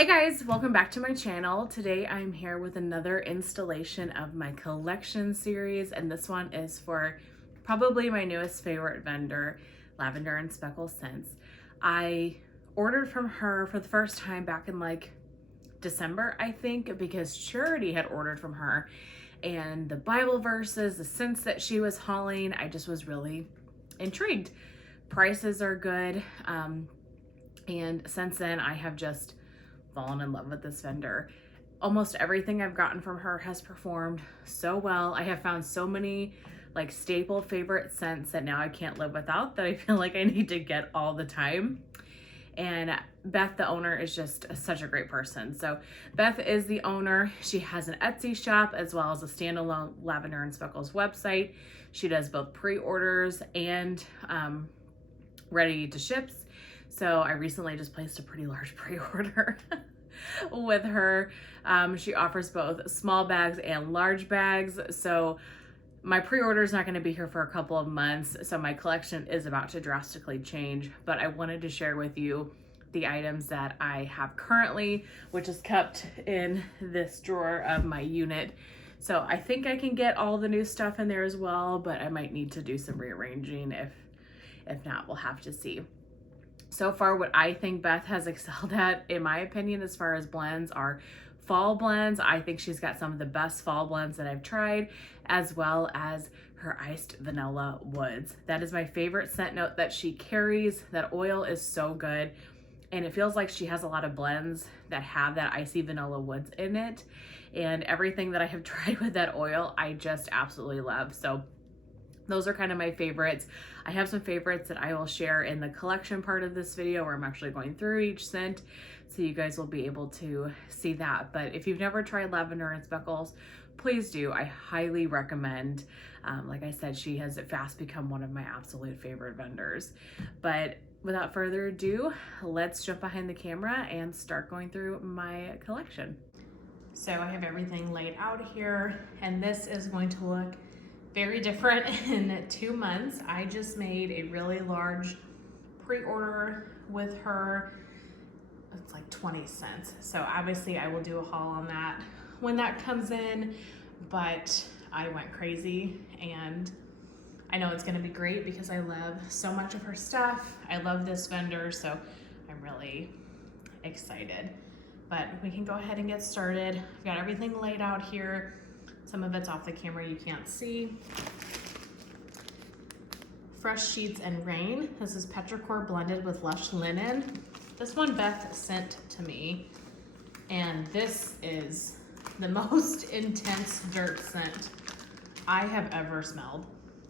Hey guys, welcome back to my channel. Today I'm here with another installation of my collection series, and this one is for probably my newest favorite vendor, Lavender and Speckles scents. I ordered from her for the first time back in like December, I think, because Charity had ordered from her, and the Bible verses, the scents that she was hauling, I just was really intrigued. Prices are good, and since then I have just fallen in love with this vendor. Almost everything I've gotten from her has performed so well. I have found so many like staple favorite scents that now I can't live without, that I feel like I need to get all the time. And Beth, the owner, is just such a great person. So Beth is the owner. She has an Etsy shop as well as a standalone Lavender and Speckles website. She does both pre-orders and ready to ships. So I recently just placed a pretty large pre-order with her. She offers both small bags and large bags. So my pre-order is not going to be here for a couple of months. So my collection is about to drastically change, but I wanted to share with you the items that I have currently, which is kept in this drawer of my unit. So I think I can get all the new stuff in there as well, but I might need to do some rearranging. If not, we'll have to see. So far, what I think Beth has excelled at, in my opinion, as far as blends, are fall blends. I think she's got some of the best fall blends that I've tried, as well as her iced vanilla woods. That is my favorite scent note that she carries. That oil is so good, and it feels like she has a lot of blends that have that icy vanilla woods in it, and everything that I have tried with that oil, I just absolutely love. So those are kind of my favorites. I have some favorites that I will share in the collection part of this video, where I'm actually going through each scent, so you guys will be able to see that. But if you've never tried Lavender and Speckles, please do. I highly recommend. Like I said, she has fast become one of my absolute favorite vendors. But without further ado, let's jump behind the camera and start going through my collection. So I have everything laid out here, and this is going to look very different in 2 months. I just made a really large pre-order with her. It's like 20 cents. So obviously I will do a haul on that when that comes in, but I went crazy, and I know it's gonna be great because I love so much of her stuff. I love this vendor, so I'm really excited. But we can go ahead and get started. I've got everything laid out here. Some of it's off the camera, you can't see. Fresh Sheets and Rain. This is petrichor blended with lush linen. This one Beth sent to me, and this is the most intense dirt scent I have ever smelled.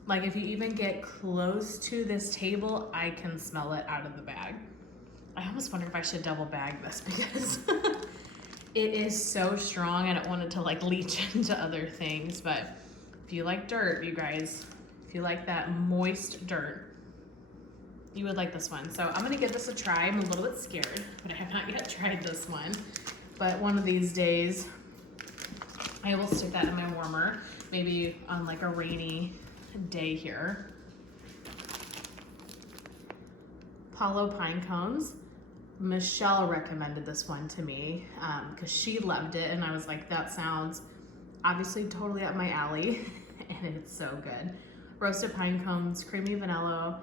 Like, if you even get close to this table, I can smell it out of the bag. I almost wonder if I should double bag this, because it is so strong. I don't want it to like leach into other things, but if you like dirt, you guys, if you like that moist dirt, you would like this one. So I'm gonna give this a try. I'm a little bit scared, but I have not yet tried this one. But one of these days, I will stick that in my warmer, maybe on like a rainy day here. Palo Pine Cones. Michelle recommended this one to me because she loved it, and I was like, that sounds obviously totally up my alley, and it's so good. Roasted pine cones, creamy vanilla,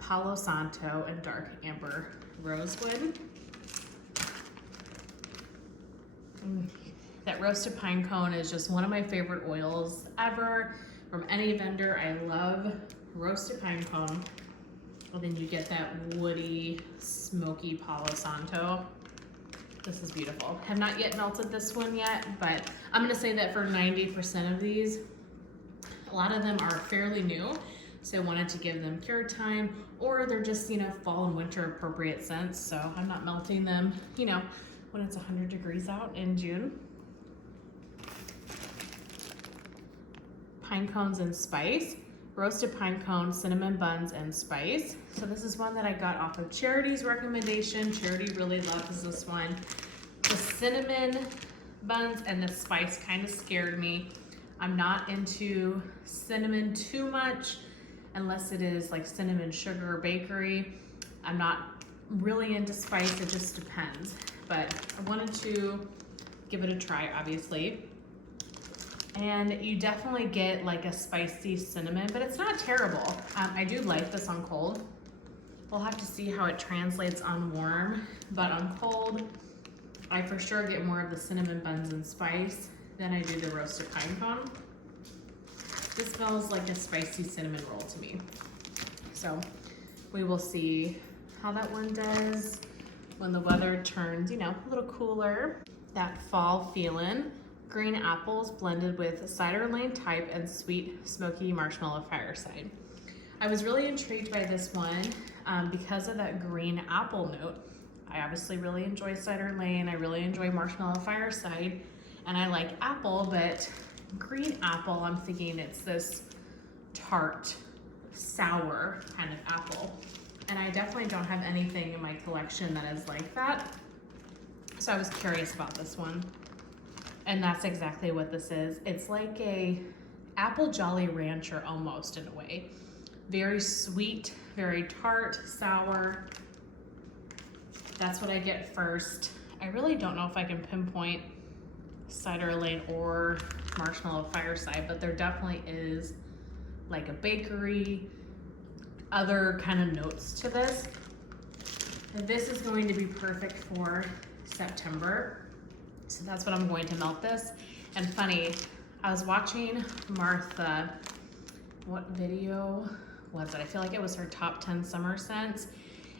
Palo Santo, and dark amber rosewood. That roasted pine cone is just one of my favorite oils ever from any vendor. I love roasted pine cone. And then you get that woody, smoky Palo Santo. This is beautiful. Have not yet melted this one yet, but I'm gonna say that for 90% of these, a lot of them are fairly new, so I wanted to give them cure time, or they're just, you know, fall and winter appropriate scents, so I'm not melting them, you know, when it's 100 degrees out in June. Pine cones and spice. Roasted pine cone, cinnamon buns, and spice. So this is one that I got off of Charity's recommendation. Charity really loves this one. The cinnamon buns and the spice kind of scared me. I'm not into cinnamon too much, unless it is like cinnamon sugar bakery. I'm not really into spice, it just depends. to give it a try, obviously. And you definitely get like a spicy cinnamon, but it's not terrible. I do like this on cold. We'll have to see how it translates on warm, but on cold, I for sure get more of the cinnamon buns and spice than I do the roasted pine cone. This smells like a spicy cinnamon roll to me. So we will see how that one does when the weather turns, you know, a little cooler. That fall feeling. Green apples blended with cider lane type and sweet smoky marshmallow fireside. I was really intrigued by this one because of that green apple note. I obviously really enjoy cider lane. I really enjoy marshmallow fireside, and I like apple, but green apple, I'm thinking it's this tart, sour kind of apple. And I definitely don't have anything in my collection that is like that. So I was curious about this one. And that's exactly what this is. It's like a apple Jolly Rancher almost in a way. Very sweet, very tart, sour. That's what I get first. I really don't know if I can pinpoint cider lane or marshmallow fireside, but there definitely is like a bakery, other kind of notes to this. And this is going to be perfect for September. So that's what I'm going to melt this. And funny, I was watching Martha, what video was it? I feel like it was her top 10 summer scents.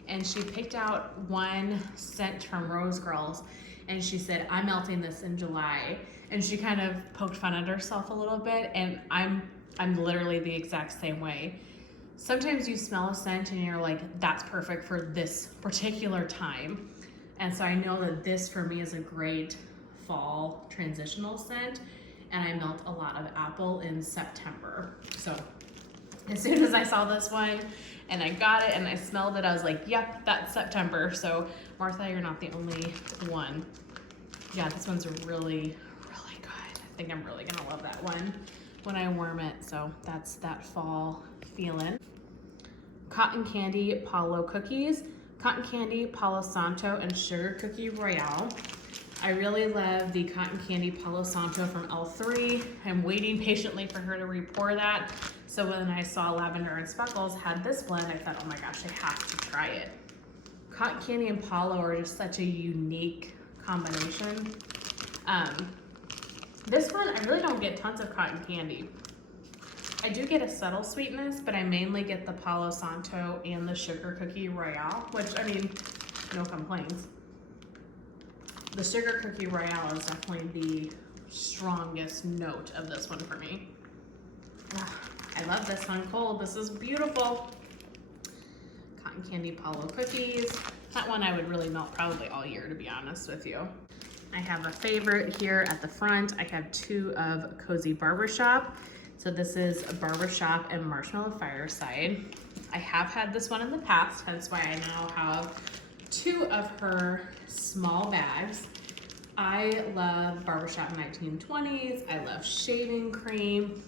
And she picked out one scent from Rose Girls, and she said, I'm melting this in July. And she kind of poked fun at herself a little bit, and I'm literally the exact same way. Sometimes you smell a scent and you're like, that's perfect for this particular time. And so I know that this for me is a great fall transitional scent, and I melt a lot of apple in September. So as soon as I saw this one and I got it and I smelled it, I was like, yep, that's September. So Martha, you're not the only one. Yeah, this one's really, really good. I think I'm really gonna love that one when I warm it. So that's that fall feeling. Cotton Candy Palo Cookies, Cotton Candy Palo Santo, and Sugar Cookie Royale. I really love the Cotton Candy Palo Santo from L3. I'm waiting patiently for her to re-pour that. So when I saw Lavender and Speckles had this blend, I thought, oh my gosh, I have to try it. Cotton Candy and Palo are just such a unique combination. This one, I really don't get tons of cotton candy. I do get a subtle sweetness, but I mainly get the Palo Santo and the Sugar Cookie Royale, which, I mean, no complaints. The Sugar Cookie Royale is definitely the strongest note of this one for me. I love this one cold. This is beautiful. Cotton Candy Palo Cookies. That one I would really melt probably all year, to be honest with you. I have a favorite here at the front. I have two of Cozy Barbershop. So this is a Barbershop and Marshmallow Fireside. I have had this one in the past, hence why I now have two of her small bags. I love Barbershop 1920s. I love shaving cream.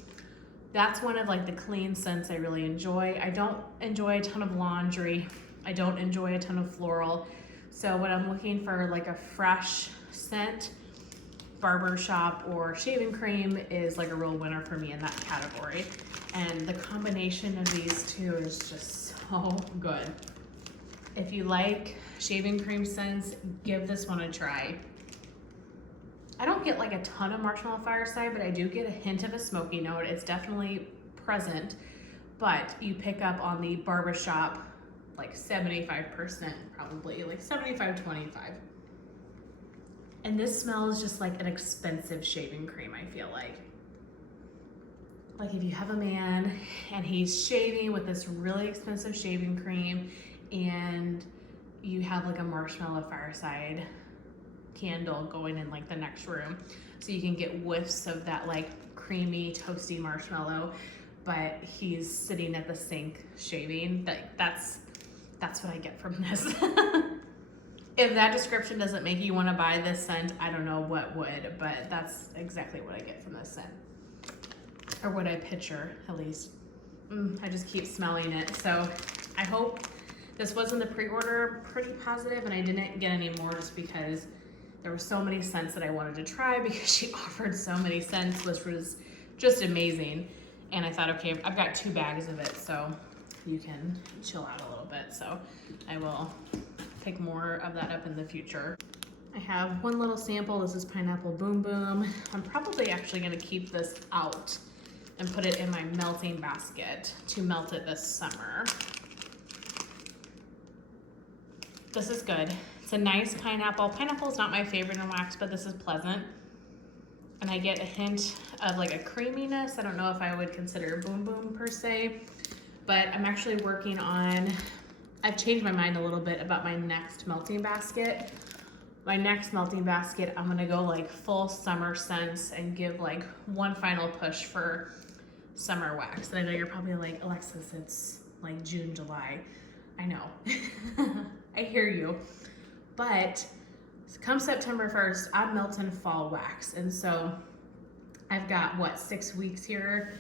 That's one of like the clean scents I really enjoy. I don't enjoy a ton of laundry. I don't enjoy a ton of floral. So when I'm looking for like a fresh scent, Barbershop or shaving cream is like a real winner for me in that category. And the combination of these two is just so good. If you like shaving cream scents, give this one a try. I don't get like a ton of Marshmallow Fireside, but I do get a hint of a smoky note. It's definitely present, but you pick up on the Barbershop like 75%, probably like 75-25. And this smells just like an expensive shaving cream, I feel like. Like if you have a man and he's shaving with this really expensive shaving cream, and you have like a Marshmallow Fireside candle going in like the next room, so you can get whiffs of that like creamy toasty marshmallow, but he's sitting at the sink shaving. That's what I get from this. If that description doesn't make you want to buy this scent, I don't know what would, but that's exactly what I get from this scent, or what I picture at least. I just keep smelling it. So I hope this was in the pre-order pretty positive, and I didn't get any more just because There were so many scents that I wanted to try because she offered so many scents, which was just amazing. And I thought, okay, I've got 2 bags of it, so you can chill out a little bit. So I will pick more of that up in the future. I have one little sample. This is Pineapple Boom Boom. I'm probably actually gonna keep this out and put it in my melting basket to melt it this summer. This is good. It's a nice pineapple. Pineapple is not my favorite in wax, but this is pleasant. And I get a hint of like a creaminess. I don't know if I would consider Boom Boom per se, but I'm actually working on, I've changed my mind a little bit about my next melting basket. My next melting basket, I'm gonna go like full summer scents and give like one final push for summer wax. And I know you're probably like, Alexis, it's like June, July. I know, I hear you. But come September 1st, I'm melting fall wax. And so I've got what, 6 weeks here,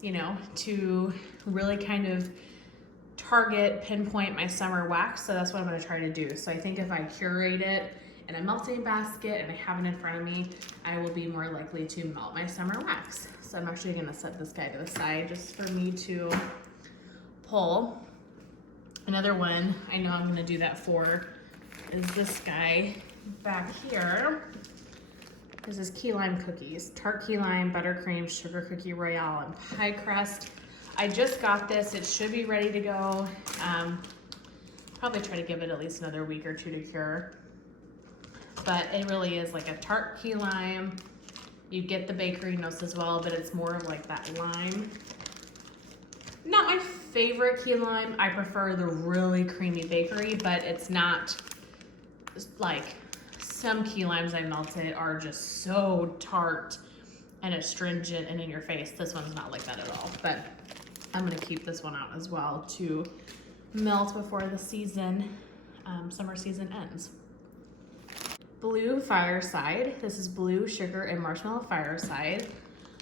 you know, to really kind of target, pinpoint my summer wax. So that's what I'm gonna try to do. So I think if I curate it in a melting basket and I have it in front of me, I will be more likely to melt my summer wax. So I'm actually gonna set this guy to the side just for me to pull. Another one I know I'm gonna do that for is this guy back here. This is key lime cookies. Tart key lime, buttercream, sugar cookie royale, and pie crust. I just got this. It should be ready to go. Probably try to give it at least another week or 2 to cure. But it really is like a tart key lime. You get the bakery notes as well, but it's more of like that lime. Not my favorite key lime. I prefer the really creamy bakery, but it's not like some key limes I melted are just so tart and astringent and in your face. This one's not like that at all, but I'm gonna keep this one out as well to melt before the season, summer season ends. Blue Fireside. This is blue sugar and marshmallow fireside.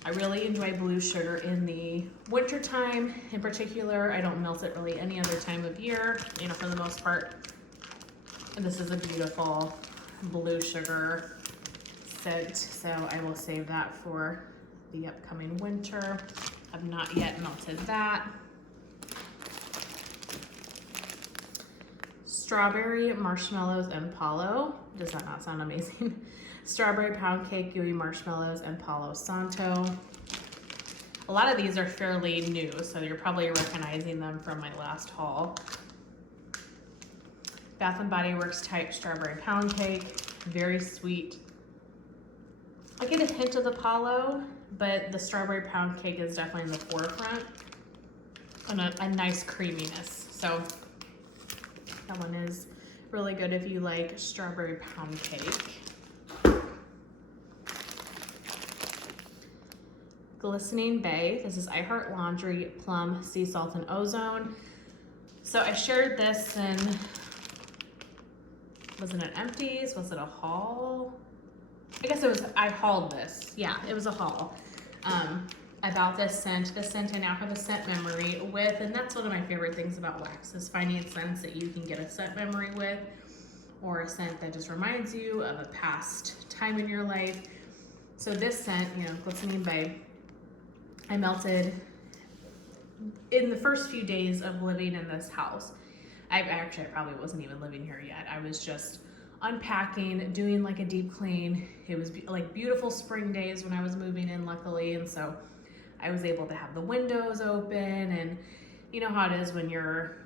I really enjoy blue sugar in the winter time in particular. I don't melt it really any other time of year, you know, for the most part. And this is a beautiful blue sugar scent, so I will save that for the upcoming winter. I've not yet melted that. Strawberry marshmallows and Palo. Does that not sound amazing? Strawberry pound cake, gooey marshmallows, and Palo Santo. A lot of these are fairly new, so you're probably recognizing them from my last haul. Bath & Body Works type strawberry pound cake, very sweet. I get a hint of the Palo, but the strawberry pound cake is definitely in the forefront. And a nice creaminess. So that one is really good if you like strawberry pound cake. Glistening Bay. This is I Heart Laundry Plum Sea Salt and Ozone. So I shared this in, was it an empties? Was it a haul? I guess it was, I hauled this. Yeah, it was a haul. About this scent. This scent I now have a scent memory with, and that's one of my favorite things about wax, is finding scents that you can get a scent memory with, or a scent that just reminds you of a past time in your life. So this scent, you know, Glistening Bay, I melted in the first few days of living in this house. I probably wasn't even living here yet. I was just unpacking, doing like a deep clean. It was like beautiful spring days when I was moving in, luckily, and so I was able to have the windows open. And you know how it is when you're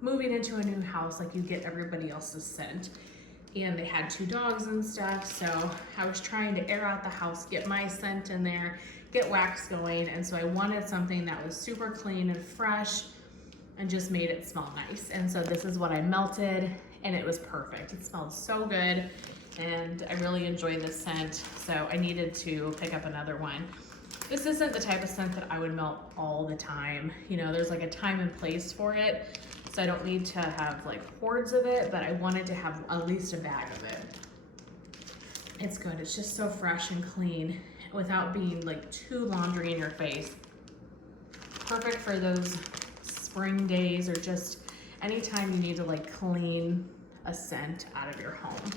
moving into a new house, like you get everybody else's scent. And they had 2 dogs and stuff, so I was trying to air out the house, get my scent in there, get wax going, and so I wanted something that was super clean and fresh and just made it smell nice. And so this is what I melted, and it was perfect. It smelled so good, and I really enjoyed this scent, so I needed to pick up another one. This isn't the type of scent that I would melt all the time. You know, there's like a time and place for it, so I don't need to have like hordes of it, but I wanted to have at least a bag of it. It's good. It's just so fresh and clean without being like too laundry in your face. Perfect for those spring days or just anytime you need to like clean a scent out of your home.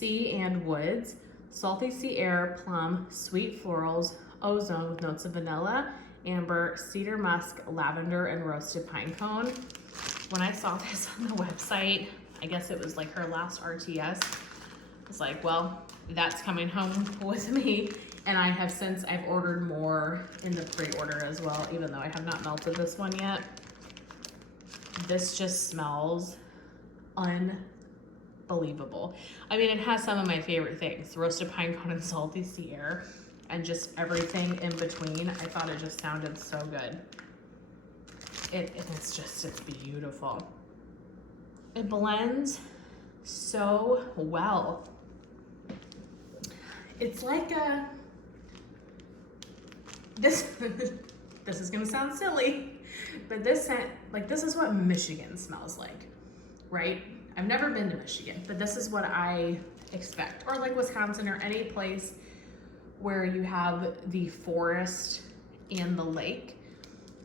sea and woods, salty sea air, plum, sweet florals, ozone with notes of vanilla, amber, cedar musk, lavender, and roasted pine cone. When I saw this on the website, I guess it was like her last RTS. I was like, well, that's coming home with me. And I've ordered more in the pre-order as well, even though I have not melted this one yet. This just smells unbelievable. I mean, it has some of my favorite things, roasted pine cone and salty sea air, and just everything in between. I thought it just sounded so good. It's beautiful. It blends so well. It's like this is gonna sound silly, but this scent, like, this is what Michigan smells like, right? I've never been to Michigan, but this is what I expect. Or like Wisconsin, or any place where you have the forest and the lake.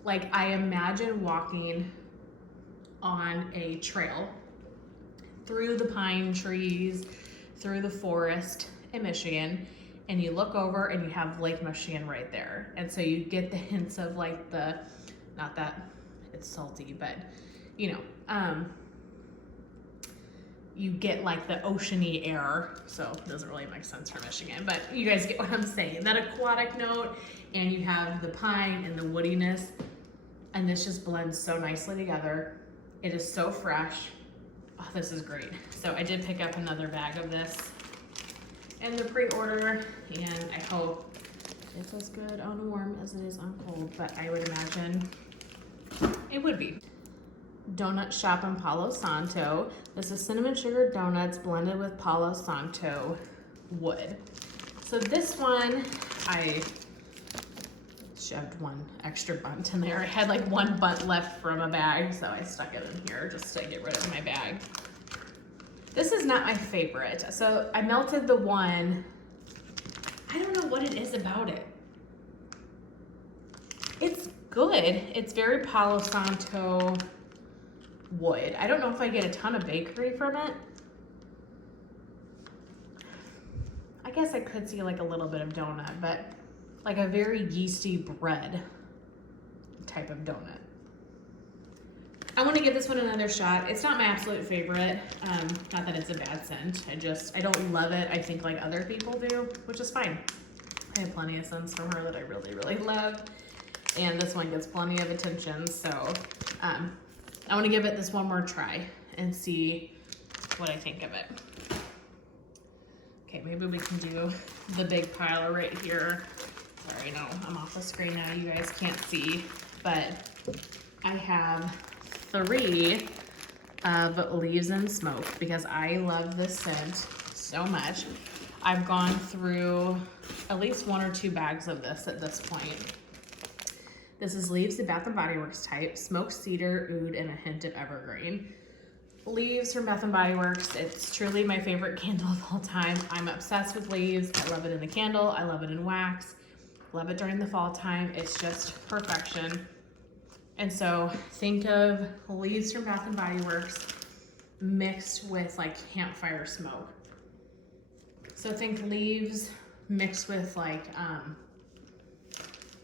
Like, I imagine walking on a trail through the pine trees, through the forest in Michigan, and you look over and you have Lake Michigan right there. And so you get the hints of like not that it's salty, but you know, you get like the oceany air. So it doesn't really make sense for Michigan, but you guys get what I'm saying. That aquatic note, and you have the pine and the woodiness, and this just blends so nicely together. It is so fresh. Oh, this is great. So I did pick up another bag of this in the pre-order, and I hope it's as good on warm as it is on cold, but I would imagine it would be. Donut Shop in Palo Santo. This is cinnamon sugar donuts blended with Palo Santo wood. So this one, I shoved one extra bunt in there. I had like one bunt left from a bag, so I stuck it in here just to get rid of my bag. This is not my favorite. So I melted the one. I don't know what it is about it. It's good. It's very Palo Santo wood. I don't know if I get a ton of bakery from it. I guess I could see like a little bit of donut, but like a very yeasty bread type of donut. I want to give this one another shot. It's not my absolute favorite. Not that it's a bad scent. I don't love it, I think, like other people do, which is fine. I have plenty of scents from her that I really, really love. And this one gets plenty of attention. So I want to give it this one more try and see what I think of it. Okay, maybe we can do the big pile right here. Sorry, no, I'm off the screen now. You guys can't see, but I have 3 of Leaves and Smoke because I love this scent so much. I've gone through at least 1 or 2 bags of this at this point. This is Leaves, the Bath & Body Works type, smoked cedar, oud, and a hint of evergreen. Leaves from Bath & Body Works, it's truly my favorite candle of all time. I'm obsessed with Leaves. I love it in a candle. I love it in wax. Love it during the fall time. It's just perfection. And so think of Leaves from Bath & Body Works mixed with like campfire smoke. So think Leaves mixed with like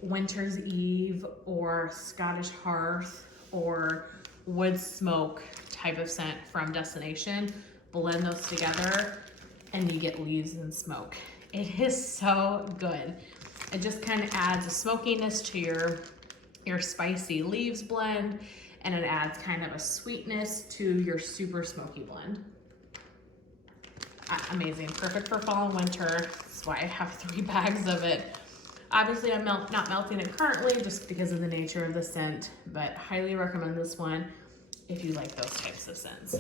Winter's Eve or Scottish Hearth or wood smoke type of scent from Destination. Blend those together and you get Leaves and Smoke. It is so good. It just kind of adds a smokiness to your spicy Leaves blend, and it adds kind of a sweetness to your super smoky blend. Amazing, perfect for fall and winter. That's why I have 3 bags of it. Obviously I'm not melting it currently just because of the nature of the scent, but highly recommend this one if you like those types of scents.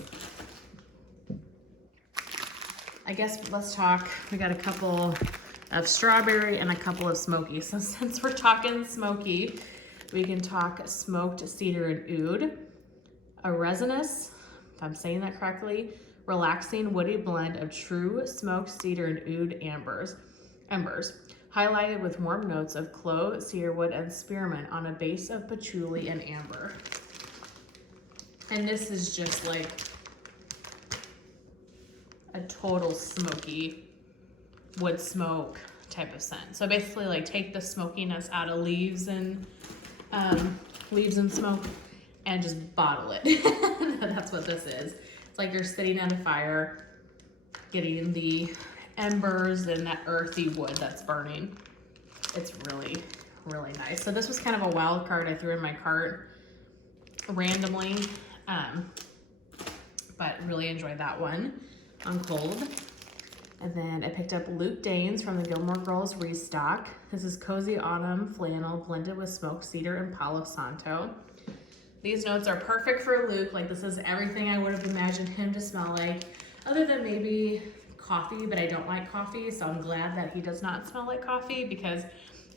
I guess let's talk, we got a couple of strawberry and a couple of smoky. So since we're talking smoky, we can talk smoked cedar and oud. A resinous, if I'm saying that correctly, relaxing woody blend of true smoked cedar and oud embers, highlighted with warm notes of clove, cedarwood, and spearmint on a base of patchouli and amber. And this is just like a total smoky wood smoke type of scent. So basically like take the smokiness out of leaves and smoke and just bottle it. That's what this is. It's like you're sitting at a fire, getting the embers and that earthy wood that's burning. It's really, really nice. So this was kind of a wild card I threw in my cart randomly, but really enjoyed that one on cold. And then I picked up Luke Danes from the Gilmore Girls restock. This is Cozy Autumn Flannel blended with smoked cedar and Palo Santo. These notes are perfect for Luke. Like, this is everything I would have imagined him to smell like, other than maybe coffee, but I don't like coffee, so I'm glad that he does not smell like coffee, because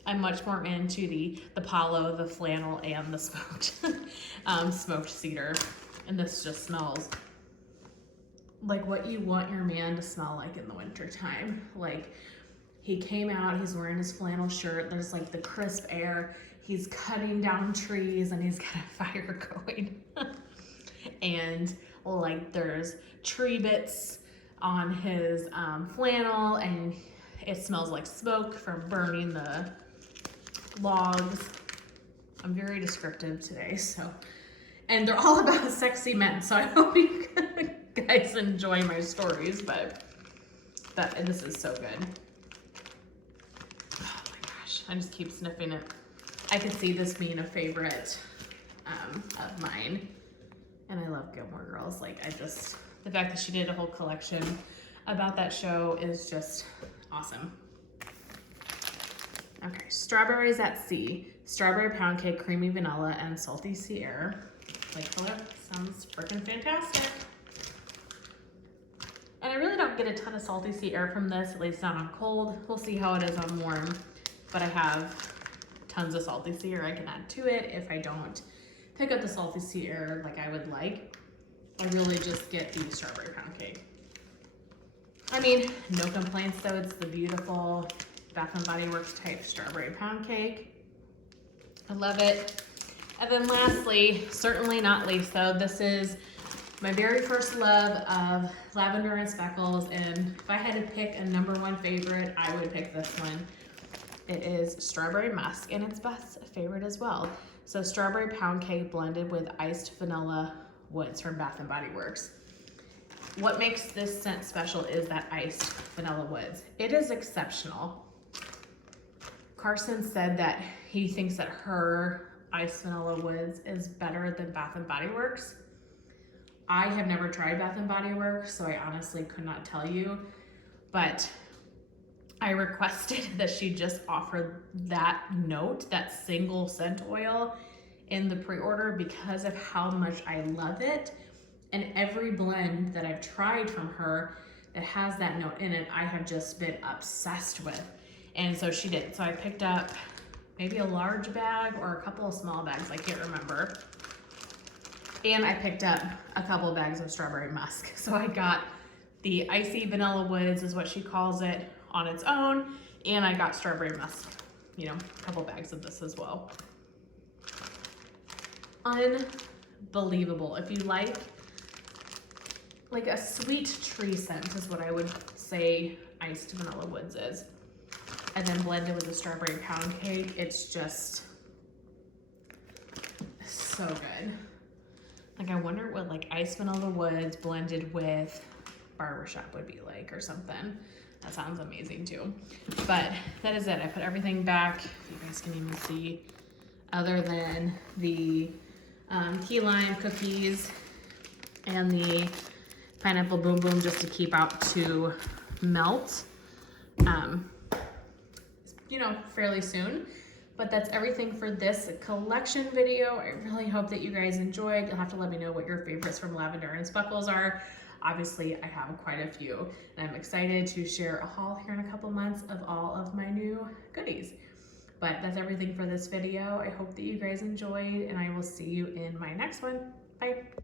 I'm much more into the palo, the flannel, and the smoked smoked cedar. And this just smells like what you want your man to smell like in the winter time. Like, he came out, he's wearing his flannel shirt, there's like the crisp air, he's cutting down trees, and he's got a fire going. And like there's tree bits on his flannel, and it smells like smoke from burning the logs. I'm very descriptive today, so. And they're all about sexy men, so I hope you guys enjoy my stories, but this is so good. Oh my gosh, I just keep sniffing it. I could see this being a favorite of mine, and I love Gilmore Girls. Like, the fact that she did a whole collection about that show is just awesome. Okay, Strawberries at Sea. Strawberry pound cake, creamy vanilla, and salty sea air. Like, color sounds freaking fantastic. And I really don't get a ton of salty sea air from this, at least not on cold. We'll see how it is on warm, but I have tons of salty sea air I can add to it if I don't pick up the salty sea air like I would like. I really just get the strawberry pound cake. I mean, no complaints though. It's the beautiful Bath and Body Works type strawberry pound cake. I love it. And then lastly, certainly not least though, this is my very first love of Lavender and Speckles, and if I had to pick a #1 favorite, I would pick this one. It is Strawberry Musk, and it's Beth's favorite as well. So strawberry pound cake blended with iced vanilla woods from Bath and Body Works. What makes this scent special is that iced vanilla woods. It is exceptional. Carson said that he thinks that her iced vanilla woods is better than Bath and Body Works. I have never tried Bath and Body Works, so I honestly could not tell you, but I requested that she just offer that note, that single scent oil, in the pre-order because of how much I love it. And every blend that I've tried from her that has that note in it, I have just been obsessed with. And so she did. So I picked up maybe a large bag or a couple of small bags, I can't remember. And I picked up a couple of bags of Strawberry Musk. So I got the icy vanilla woods, is what she calls it, on its own. And I got Strawberry Musk, you know, a couple bags of this as well. Unbelievable. If you like a sweet tree scent is what I would say iced vanilla woods is. And then blended with the strawberry pound cake, it's just so good. Like, I wonder what like iced vanilla woods blended with barbershop would be like or something. That sounds amazing too. But that is it. I put everything back, if you guys can even see, other than the key lime cookies and the pineapple boom boom, just to keep out to melt, you know, fairly soon. But that's everything for this collection video. I really hope that you guys enjoyed. You'll have to let me know what your favorites from Lavender and Speckles are. Obviously, I have quite a few, and I'm excited to share a haul here in a couple months of all of my new goodies. But that's everything for this video. I hope that you guys enjoyed, and I will see you in my next one. Bye.